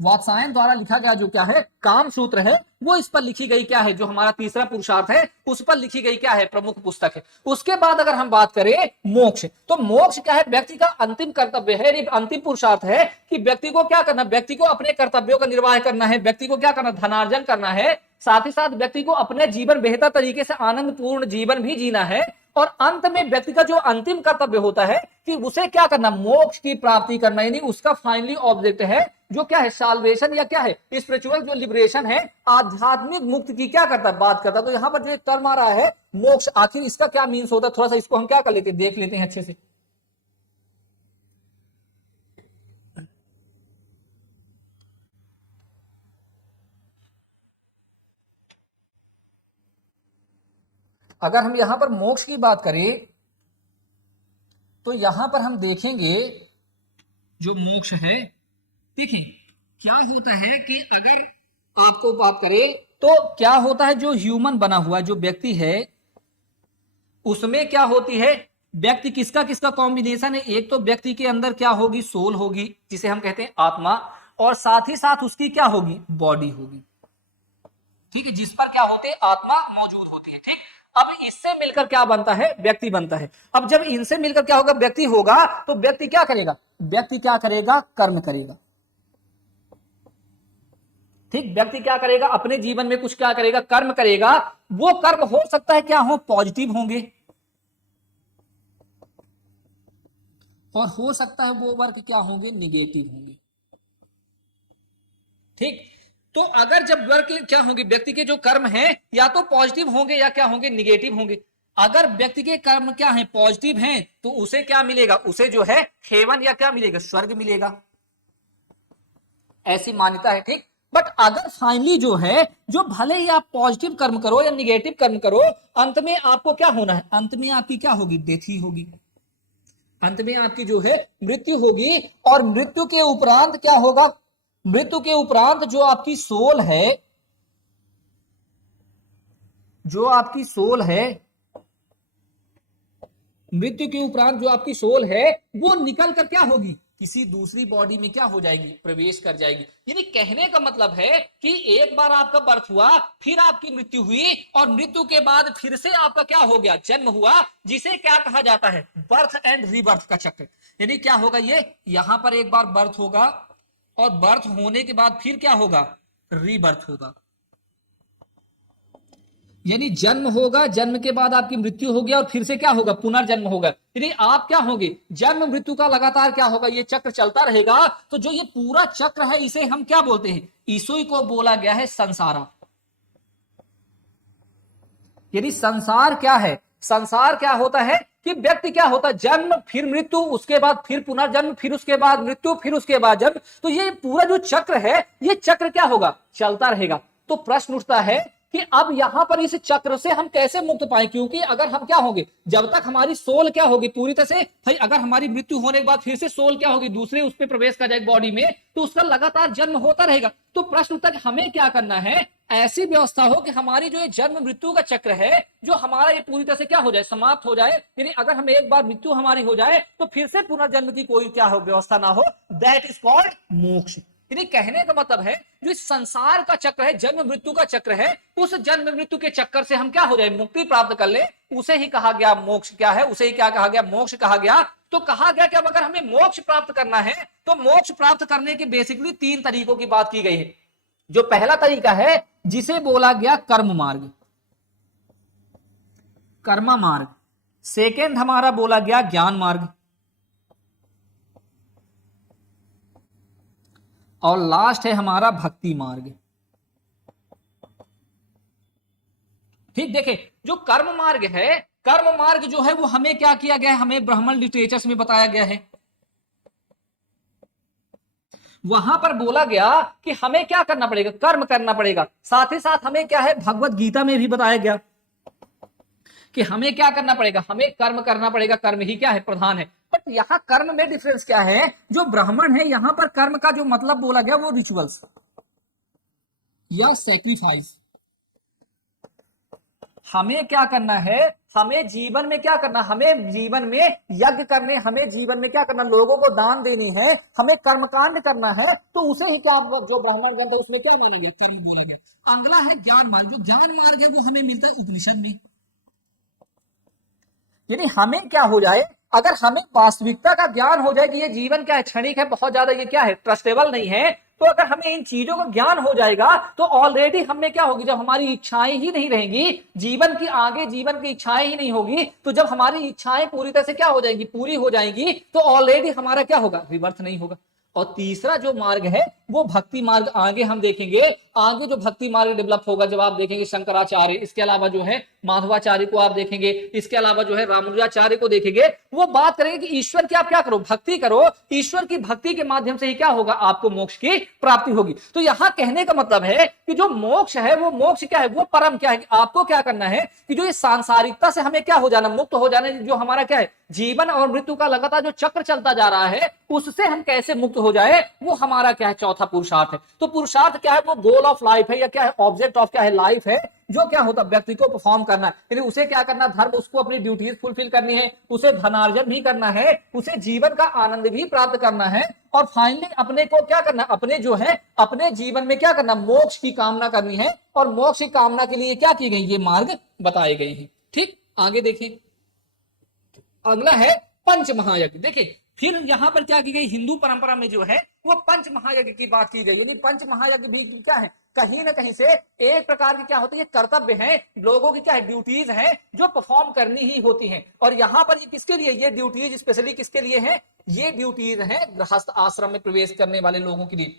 वात्सायन द्वारा लिखा गया जो क्या है काम सूत्र है, वो इस पर लिखी गई क्या है, जो हमारा तीसरा पुरुषार्थ है उस पर लिखी गई क्या है, प्रमुख पुस्तक है। उसके बाद अगर हम बात करें मोक्ष, तो मोक्ष क्या है, व्यक्ति का अंतिम कर्तव्य है, अंतिम पुरुषार्थ है कि व्यक्ति को क्या करना, व्यक्ति को अपने कर्तव्यों का निर्वाह करना है, व्यक्ति को क्या करना, धनार्जन करना है, साथ ही साथ व्यक्ति को अपने जीवन बेहतर तरीके से आनंद पूर्ण जीवन भी जीना है। और अंत में व्यक्ति का जो अंतिम कर्तव्य होता है कि उसे क्या करना, मोक्ष की प्राप्ति करना, यानी उसका फाइनली ऑब्जेक्ट है जो क्या है, साल्वेशन या क्या है, स्पिरिचुअल जो लिबरेशन है, आध्यात्मिक मुक्ति की क्या करता है, बात करता है। तो यहां पर जो एक टर्म आ रहा है मोक्ष, आखिर इसका क्या मीन्स होता है, थोड़ा सा इसको हम क्या कर लेते हैं, देख लेते हैं अच्छे से। अगर हम यहां पर मोक्ष की बात करें तो यहां पर हम देखेंगे जो मोक्ष है, देखिए क्या होता है कि अगर आपको बात करें तो क्या होता है, जो ह्यूमन बना हुआ जो व्यक्ति है उसमें क्या होती है, व्यक्ति किसका किसका कॉम्बिनेशन है, एक तो व्यक्ति के अंदर क्या होगी, सोल होगी जिसे हम कहते हैं आत्मा, और साथ ही साथ उसकी क्या होगी, बॉडी होगी, ठीक है, जिस पर क्या होते हैं, आत्मा मौजूद होती है, ठीक। अब इससे मिलकर क्या बनता है, व्यक्ति बनता है। अब जब इनसे मिलकर क्या होगा, व्यक्ति होगा, तो व्यक्ति क्या करेगा, व्यक्ति क्या करेगा, कर्म करेगा, ठीक। व्यक्ति क्या करेगा, अपने जीवन में कुछ क्या करेगा, कर्म करेगा। वो कर्म हो सकता है क्या हो, पॉजिटिव होंगे, और हो सकता है वो वर्क क्या होंगे, निगेटिव होंगे, ठीक। तो अगर जब वर्क क्या होंगे, व्यक्ति के जो कर्म हैं या तो पॉजिटिव होंगे या क्या होंगे, निगेटिव होंगे। अगर व्यक्ति के कर्म क्या है, पॉजिटिव हैं, तो उसे क्या मिलेगा, उसे जो है हेवन या क्या मिलेगा, स्वर्ग मिलेगा, ऐसी मान्यता है, ठीक। बट अगर फाइनली जो है, जो भले ही आप पॉजिटिव कर्म करो या निगेटिव कर्म करो, अंत में आपको क्या होना है, अंत में आपकी क्या होगी, डेथ ही होगी, अंत में आपकी जो है मृत्यु होगी। और मृत्यु के उपरांत क्या होगा, मृत्यु के उपरांत जो आपकी सोल है, जो आपकी सोल है, मृत्यु के उपरांत जो आपकी सोल है वो निकल कर क्या होगी, किसी दूसरी बॉडी में क्या हो जाएगी, प्रवेश कर जाएगी। यानी कहने का मतलब है कि एक बार आपका बर्थ हुआ, फिर आपकी मृत्यु हुई, और मृत्यु के बाद फिर से आपका क्या हो गया, जन्म हुआ, जिसे क्या कहा जाता है, बर्थ एंड रीबर्थ का चक्र। यानी क्या होगा, ये यहां पर एक बार बर्थ होगा, और बर्थ होने के बाद फिर क्या होगा, रीबर्थ होगा, यानी जन्म होगा, जन्म के बाद आपकी मृत्यु होगी, और फिर से क्या होगा, पुनर्जन्म होगा। यानी आप क्या होंगे, जन्म मृत्यु का लगातार क्या होगा, ये चक्र चलता रहेगा। तो जो ये पूरा चक्र है इसे हम क्या बोलते हैं, इसी को बोला गया है संसारा। यानी संसार क्या है, संसार क्या होता है कि व्यक्ति क्या होता है, जन्म फिर मृत्यु, उसके बाद फिर पुनर्जन्म, फिर उसके बाद मृत्यु, फिर उसके बाद जन्म। तो ये पूरा जो चक्र है, ये चक्र क्या होगा, चलता रहेगा। तो प्रश्न उठता है कि अब यहां पर इस चक्र से हम कैसे मुक्त पाए, क्योंकि अगर हम क्या होंगे, जब तक हमारी सोल क्या होगी पूरी तरह से, भाई अगर हमारी मृत्यु होने के बाद फिर से सोल क्या होगी, दूसरे उस पर प्रवेश कर जाएगी बॉडी में, तो उसका लगातार जन्म होता रहेगा। तो प्रश्न उठता है हमें क्या करना है, ऐसी व्यवस्था हो कि हमारी जो ये जन्म मृत्यु का चक्र है, जो हमारा ये पूरी तरह से क्या हो जाए, समाप्त हो जाए। यानी अगर हमें एक बार मृत्यु हमारी हो जाए तो फिर से पुनर्जन्म की कोई क्या हो, व्यवस्था ना हो, दैट इज कॉल्ड मोक्ष। यानी कहने का मतलब है जो इस संसार का चक्र है, जन्म मृत्यु का चक्र है, उस जन्म मृत्यु के चक्कर से हम क्या हो जाए, मुक्ति प्राप्त कर ले, उसे ही कहा गया मोक्ष। क्या है, उसे ही क्या कहा गया, मोक्ष कहा गया। तो कहा गया कि अब अगर हमें मोक्ष प्राप्त करना है तो मोक्ष प्राप्त करने के बेसिकली 3 तरीकों की बात की गई है। जो पहला तरीका है जिसे बोला गया कर्म मार्ग, कर्म मार्ग। सेकेंड हमारा बोला गया ज्ञान मार्ग, और लास्ट है हमारा भक्ति मार्ग। ठीक, देखें जो कर्म मार्ग है, कर्म मार्ग जो है वो हमें क्या किया गया है, हमें ब्राह्मण लिटरेचर्स में बताया गया है। वहां पर बोला गया कि हमें क्या करना पड़ेगा, कर्म करना पड़ेगा। साथ ही साथ हमें क्या है, भगवत गीता में भी बताया गया कि हमें क्या करना पड़ेगा, हमें कर्म करना पड़ेगा, कर्म ही क्या है, प्रधान है। बट यहाँ कर्म में डिफरेंस क्या है, जो ब्राह्मण है यहाँ पर कर्म का जो मतलब बोला गया वो रिचुअल्स, या सैक्रिफाइस। हमें क्या करना है, हमें जीवन में क्या करना, हमें जीवन में यज्ञ करने, हमें जीवन में क्या करना, लोगों को दान देनी है, हमें कर्मकांड करना है, तो उसे ही क्या, जो ब्राह्मण ग्रंथ है उसमें क्या माना गया, कर्म बोला गया। अगला है ज्ञान मार्ग। जो ज्ञान मार्ग है वो हमें मिलता है उपनिषद में। यानी हमें क्या हो जाए, अगर हमें वास्तविकता का ज्ञान हो जाए कि ये जीवन क्या है, क्षणिक है, बहुत ज्यादा ये क्या है, ट्रस्टेबल नहीं है, तो अगर हमें इन चीजों का ज्ञान हो जाएगा तो ऑलरेडी हमें क्या होगी, जब हमारी इच्छाएं ही नहीं रहेंगी, जीवन की आगे जीवन की इच्छाएं ही नहीं होगी, तो जब हमारी इच्छाएं पूरी तरह से क्या हो जाएंगी, पूरी हो जाएंगी, तो ऑलरेडी हमारा क्या होगा, रिवर्थ नहीं होगा। और तीसरा जो मार्ग है वो भक्ति मार्ग, आगे हम देखेंगे, आगे जो भक्ति मार्ग डेवलप होगा, जब आप देखेंगे शंकराचार्य, इसके अलावा जो है माधवाचार्य को आप देखेंगे, इसके अलावा जो है रामानुजाचार्य को देखेंगे, वो बात करेंगे कि ईश्वर की आप क्या करो, भक्ति करो, ईश्वर की भक्ति के माध्यम से ही क्या होगा, आपको मोक्ष की प्राप्ति होगी। तो यहां कहने का मतलब है कि जो मोक्ष है, वो मोक्ष क्या है, वो परम क्या है, आपको क्या करना है कि जो इस सांसारिकता से हमें क्या हो जाना, मुक्त हो जाना, जो हमारा क्या है, जीवन और मृत्यु का लगातार जो चक्र चलता जा रहा है, उससे हम कैसे मुक्त हो जाए, वो हमारा क्या है, चौथा पुरुषार्थ है। तो पुरुषार्थ क्या है, वो गोल ऑफ लाइफ है, या क्या है, ऑब्जेक्ट ऑफ क्या है, लाइफ है, जो क्या होता है, व्यक्ति को परफॉर्म करना है, यानी उसे क्या करना, धर्म, उसको अपनी ड्यूटीज फुलफिल करनी है, उसे धनार्जन भी करना है, उसे जीवन का आनंद भी प्राप्त करना है, और फाइनली अपने को क्या करना, अपने जो है, अपने जीवन में क्या करना, मोक्ष की कामना करनी है, और मोक्ष की कामना के लिए क्या की गई, ये मार्ग बताए गए हैं। ठीक, आगे देखिए, अगला है पंच महायज्ञ। देखिए फिर यहां पर क्या की गई, हिंदू परंपरा में जो है वो पंच महायज्ञ की बात की गई, यानी पंच महायज्ञ भी क्या है, कहीं ना कहीं से एक प्रकार के क्या होते हैं, कर्तव्य हैं, लोगों की क्या है, ड्यूटीज हैं, जो परफॉर्म करनी ही होती हैं। और यहां पर ये किसके लिए, ये ड्यूटीज स्पेशली किसके लिए है, ये ड्यूटीज है गृहस्थ आश्रम में प्रवेश करने वाले लोगों के लिए।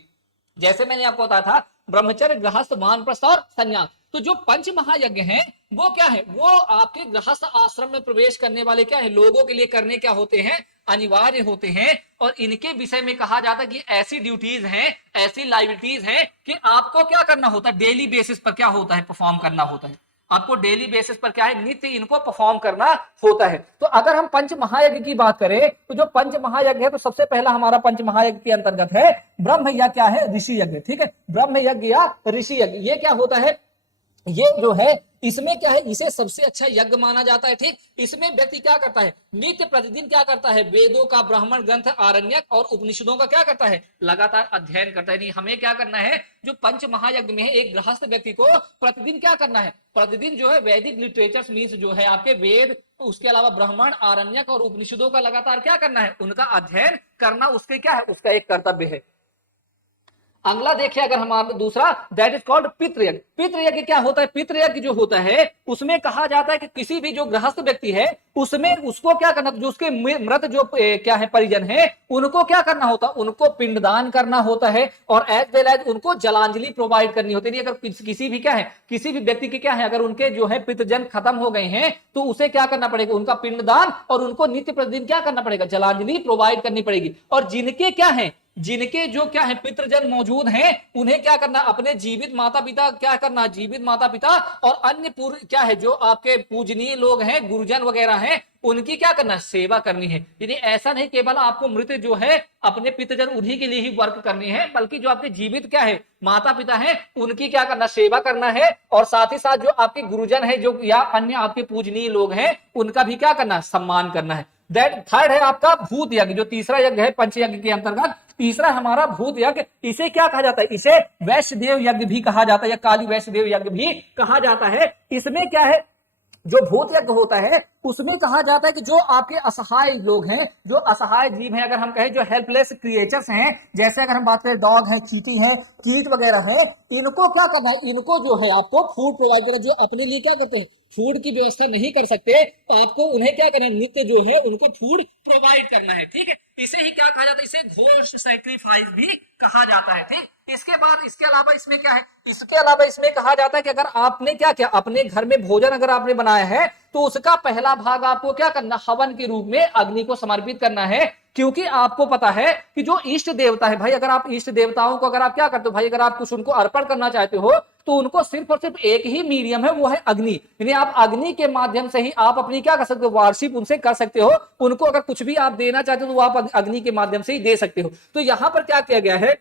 जैसे मैंने आपको बताया था, ब्रह्मचर्य, गृहस्थ, वानप्रस्थ और संन्यास। तो जो पंच महायज्ञ हैं वो क्या है, वो आपके गृहस्थ आश्रम में प्रवेश करने वाले क्या है, लोगों के लिए करने क्या होते हैं, अनिवार्य होते हैं। और इनके विषय में कहा जाता है कि ऐसी ड्यूटीज हैं, ऐसी लाइबिलिटीज हैं कि आपको क्या करना होता है, डेली बेसिस पर क्या होता है, परफॉर्म करना होता है। आपको डेली बेसिस पर क्या है, नित्य इनको परफॉर्म करना होता है। तो अगर हम पंच महायज्ञ की बात करें, तो जो पंच महायज्ञ है, तो सबसे पहला हमारा पंच महायज्ञ के अंतर्गत है ब्रह्म या क्या है, ऋषि यज्ञ। ठीक है, ब्रह्म यज्ञ या ऋषि यज्ञ, ये क्या होता है, ये जो है, इसमें क्या है, इसे सबसे अच्छा यज्ञ माना जाता है। ठीक, इसमें व्यक्ति क्या करता है, नित्य प्रतिदिन क्या करता है, वेदों का, ब्राह्मण ग्रंथ, आरण्यक और उपनिषदों का क्या करता है, लगातार अध्ययन करता है। नहीं, हमें क्या करना है, जो पंच महायज्ञ में है, एक गृहस्थ व्यक्ति को प्रतिदिन क्या करना है, प्रतिदिन जो है वैदिक लिटरेचर्स मीन्स जो है आपके वेद, उसके अलावा ब्राह्मण, आरण्यक और उपनिषदों का लगातार क्या करना है, उनका अध्ययन करना उसके क्या है, उसका एक कर्तव्य है। अगला देखिए, अगर हमारा दूसरा, दैट इज कॉल्ड पितृयज्ञ। पितृयज्ञ क्या होता है, पितृयज्ञ जो होता है उसमें कहा जाता है कि किसी भी जो गृहस्थ व्यक्ति है, उसमें उसको क्या करना, जो उसके मृत जो क्या है, परिजन है, उनको क्या करना होता है, उनको पिंडदान करना होता है, और एज वेल एज उनको जलांजलि प्रोवाइड करनी होती है। अगर किसी भी क्या है, किसी भी व्यक्ति के क्या है, अगर उनके जो है पितृजन खत्म हो गए हैं, तो उसे क्या करना पड़ेगा, उनका पिंडदान, और उनको नित्य प्रतिदिन क्या करना पड़ेगा, जलांजलि प्रोवाइड करनी पड़ेगी। और जिनके क्या है, जिनके जो क्या है पितृजन मौजूद हैं, उन्हें क्या करना, अपने जीवित माता पिता क्या करना, जीवित माता पिता और अन्य पूर्व क्या है, जो आपके पूजनीय लोग हैं, गुरुजन वगैरह हैं, उनकी क्या करना, सेवा करनी है। यानी ऐसा नहीं केवल आपको मृत जो है अपने पितृजन उन्हीं के लिए ही वर्क करनी है, बल्कि जो आपके जीवित क्या है, माता पिता हैं, उनकी क्या करना, सेवा करना है। और साथ ही साथ जो आपके गुरुजन है, जो या अन्य आपके पूजनीय लोग हैं, उनका भी क्या करना, सम्मान करना है। दैट थर्ड है आपका भूत यज्ञ, जो तीसरा यज्ञ है पंच यज्ञ के अंतर्गत, तीसरा हमारा भूत यज्ञ। इसे क्या कहा जाता है, इसे वैश्यदेव यज्ञ भी कहा जाता है, या काली वैश्यदेव यज्ञ भी कहा जाता है। इसमें क्या है, जो भूत यज्ञ होता है, उसमें कहा जाता है कि जो आपके असहाय लोग हैं, जो असहाय जीव हैं, अगर हम कहें जो हेल्पलेस क्रिएचर्स हैं, जैसे अगर हम बात करें डॉग है, चींटी है, कीट वगैरह है, इनको क्या करना है, इनको जो है आपको फूड प्रोवाइड करना। जो अपने लिए क्या करते हैं, फूड की व्यवस्था नहीं कर सकते, तो आपको उन्हें क्या करना है, नित्य जो है उनको फूड प्रोवाइड करना है। ठीक है, इसे ही क्या कहा जाता है, इसे घोष सैक्रिफाइस भी कहा जाता है। ठीक, इसके बाद इसके अलावा इसमें क्या है, इसके अलावा इसमें कहा जाता है कि अगर आपने क्या किया, अपने घर में भोजन अगर आपने बनाया है, तो उसका पहला भाग आपको क्या करना, हवन के रूप में अग्नि को समर्पित करना है। क्योंकि आपको पता है कि जो इष्ट देवता है भाई, अगर आप इष्ट देवताओं को अगर आप क्या करते हो भाई, अगर आप कुछ उनको अर्पण करना चाहते हो, तो उनको सिर्फ और सिर्फ एक ही मीडियम है, वो है अग्नि। यानी आप अग्नि के माध्यम से ही आप अपनी क्या कर सकते हो, वार्षिक उनसे कर सकते हो। उनको अगर कुछ भी आप देना चाहते हो, तो आप अग्नि के माध्यम से ही दे सकते हो। तो यहां पर क्या किया गया है,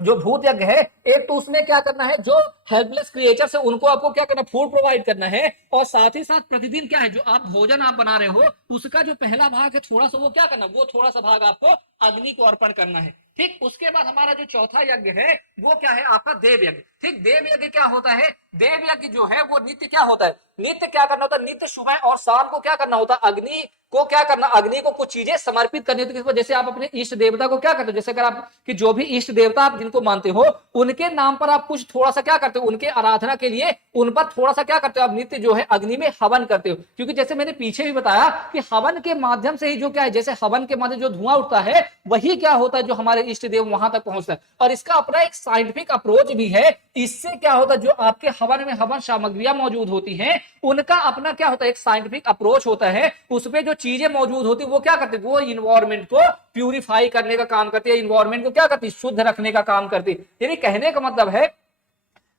जो भूत यज्ञ है, एक तो उसमें क्या करना है, जो हेल्पलेस क्रिएचर्स है उनको आपको क्या करना, फूड प्रोवाइड करना है, और साथ ही साथ प्रतिदिन क्या है, जो आप भोजन आप बना रहे हो उसका जो पहला भाग है थोड़ा सा वो क्या करना, वो थोड़ा सा भाग आपको अग्नि को अर्पण करना है। ठीक, उसके बाद हमारा जो चौथा यज्ञ है वो क्या है, आपका देव यज्ञ। ठीक, देव यज्ञ क्या होता है, देव यज्ञ जो है वो नित्य क्या होता है, नित्य क्या करना होता है, नित्य सुबह और शाम को क्या करना होता है, अग्नि को क्या करना, अग्नि को कुछ चीजें समर्पित करनी होती है। जैसे आप अपने इष्ट देवता को क्या करते हो, जैसे अगर आप कि जो भी इष्ट देवता आप जिनको मानते हो उनके नाम पर आप कुछ थोड़ा सा क्या करते हो, उनके आराधना के लिए उन पर थोड़ा सा क्या करते हो, आप नित्य जो है अग्नि में हवन करते हो। क्योंकि जैसे मैंने पीछे भी बताया कि हवन के माध्यम से ही जो क्या है, जैसे हवन के माध्यम जो धुआं उठता है वही क्या होता है, जो हमारे इष्ट देव वहां तक पहुंचता है। और इसका अपना एक साइंटिफिक अप्रोच भी है। इससे क्या होता है, जो आपके हवन में हवन सामग्रियां मौजूद होती हैं उनका अपना क्या होता है, एक साइंटिफिक अप्रोच होता है। उसमें जो चीजें मौजूद होती है वो क्या करते हैं, वो इन्वायरमेंट को प्यूरिफाई करने का काम करती है, इन्वायरमेंट को क्या करती है, शुद्ध रखने का काम करती है। यानी कहने का मतलब है,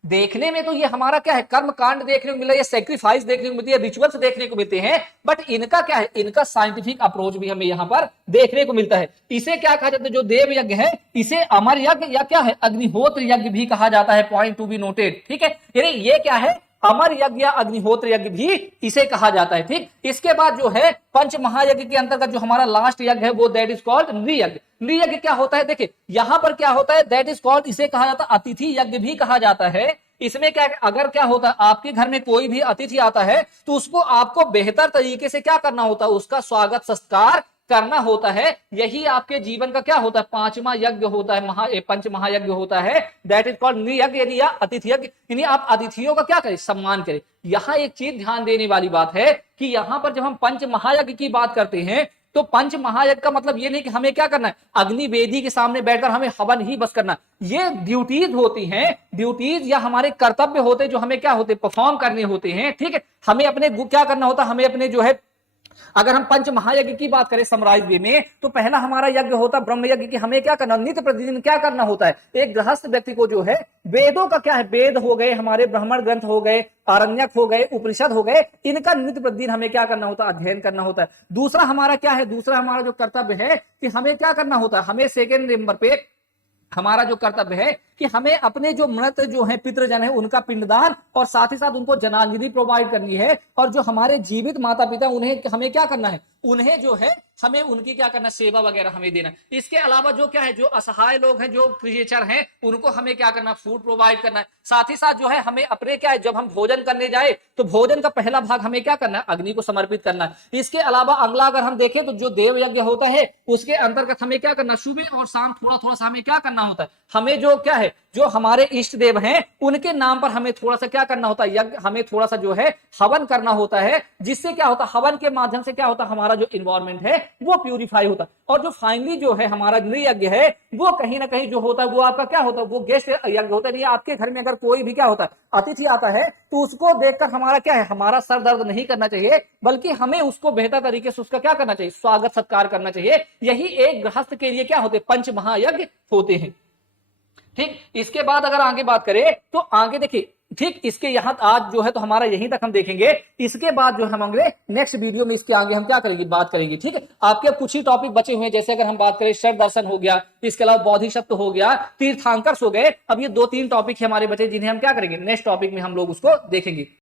देखने में तो ये हमारा क्या है, कर्म कांड देखने को मिला है, सेक्रीफाइस देखने को मिलती है, रिचुअल्स देखने को मिलते हैं, बट इनका क्या है, इनका साइंटिफिक अप्रोच भी हमें यहाँ पर देखने को मिलता है। इसे क्या कहा जाता है, जो देव यज्ञ है इसे अमर यज्ञ या क्या है, अग्निहोत्र यज्ञ भी कहा जाता है। Point to be noted. ठीक है, यानी ये क्या है, अमर यज्ञ या अग्निहोत्र यज्ञ भी इसे कहा जाता है। ठीक, इसके बाद जो है पंच महायज्ञ के अंतर्गत जो हमारा लास्ट यज्ञ है वो दैट इज कॉल्ड नृयज्ञ। नृयज्ञ क्या होता है, देखिए यहां पर क्या होता है, दैट इज कॉल्ड, इसे कहा जाता है अतिथि यज्ञ भी कहा जाता है। इसमें क्या, अगर क्या होता है आपके घर में कोई भी अतिथि आता है तो उसको आपको बेहतर तरीके से क्या करना होता है, उसका स्वागत सत्कार करना होता है। यही आपके जीवन का क्या होता है, पांचवा यज्ञ होता है, पंच महायज्ञ होता है, दैट इज कॉल्ड नृयज्ञ या अतिथि यज्ञ। यानी आप अतिथियों का क्या करें, सम्मान करें। यहां एक चीज ध्यान देने वाली बात है कि यहां पर जब हम पंच महायज्ञ की बात करते हैं तो पंच महायज्ञ का मतलब ये नहीं कि हमें क्या करना है, अग्नि वेदी के सामने बैठकर हमें हवन ही बस करना। ये ड्यूटीज होती हैं, ड्यूटीज या हमारे कर्तव्य होते हैं जो हमें क्या होते, परफॉर्म करने होते हैं। ठीक है, हमें अपने क्या करना होता है, हमें अपने जो है, अगर हम पंच महायज्ञ की बात करें समराइज वे में, तो पहला हमारा यज्ञ होता है ब्रह्म यज्ञ की। हमें क्या करना, नित्य प्रतिदिन क्या करना होता है, एक गृहस्थ व्यक्ति को जो है वेदों का क्या है, वेद हो गए, हमारे ब्राह्मण ग्रंथ हो गए, आरण्यक हो गए, उपनिषद हो गए, इनका नित्य प्रतिदिन हमें क्या करना होता है, अध्ययन करना होता है। दूसरा हमारा क्या है, दूसरा हमारा जो कर्तव्य है कि हमें क्या करना होता है, हमें सेकेंड नंबर पे हमारा जो कर्तव्य है कि हमें अपने जो मृत जो है पितृजन है उनका पिंडदान और साथ ही साथ उनको जनांजलि प्रोवाइड करनी है। और जो हमारे जीवित माता पिता उन्हें हमें क्या करना है, उन्हें जो है हमें उनकी क्या करना, सेवा वगैरह हमें देना। इसके अलावा जो क्या है, जो असहाय लोग हैं, जो क्रिएचर हैं, उनको हमें क्या करना, फूड प्रोवाइड करना है। साथ ही साथ जो है हमें अपने क्या है, जब हम भोजन करने जाए तो भोजन का पहला भाग हमें क्या करना है, अग्नि को समर्पित करना है। इसके अलावा अगला अगर हम देखें तो जो देव यज्ञ होता है उसके अंतर्गत हमें क्या करना, सुबह और शाम थोड़ा थोड़ा सा हमें क्या करना होता है, हमें जो क्या है, जो हमारे इष्ट देव हैं उनके नाम पर हमें थोड़ा सा क्या करना होता है, यज्ञ हमें थोड़ा सा जो है हवन करना होता है। जिससे क्या होता है, हवन के माध्यम से क्या होता है, हमारा जो इन्वायरमेंट है वो प्यूरिफाई होता है। और जो फाइनली जो है हमारा नृयज्ञ है वो कहीं ना कहीं जो होता है वो आपका क्या होता है, वो गेस्ट यज्ञ होता है। आपके घर में अगर कोई भी क्या होता है, अतिथि आता है तो उसको देखकर हमारा क्या है, हमारा सर दर्द नहीं करना चाहिए, बल्कि हमें उसको बेहतर तरीके से उसका क्या करना चाहिए, स्वागत सत्कार करना चाहिए। यही एक गृहस्थ के लिए क्या होते, पंच महायज्ञ होते हैं। ठीक, इसके बाद अगर आगे बात करें तो आगे देखिए, ठीक, इसके यहां आज जो है तो हमारा यहीं तक हम देखेंगे। इसके बाद जो हम अगले नेक्स्ट वीडियो में इसके आगे हम क्या करेंगे, बात करेंगे। ठीक है, आपके कुछ ही टॉपिक बचे हुए हैं, जैसे अगर हम बात करें शर दर्शन हो गया, इसके अलावा बौद्धिशत्व हो गया, तीर्थांकर्स हो गए। अब ये 2-3 टॉपिक हमारे बचे जिन्हें हम क्या करेंगे, नेक्स्ट टॉपिक में हम लोग उसको देखेंगे।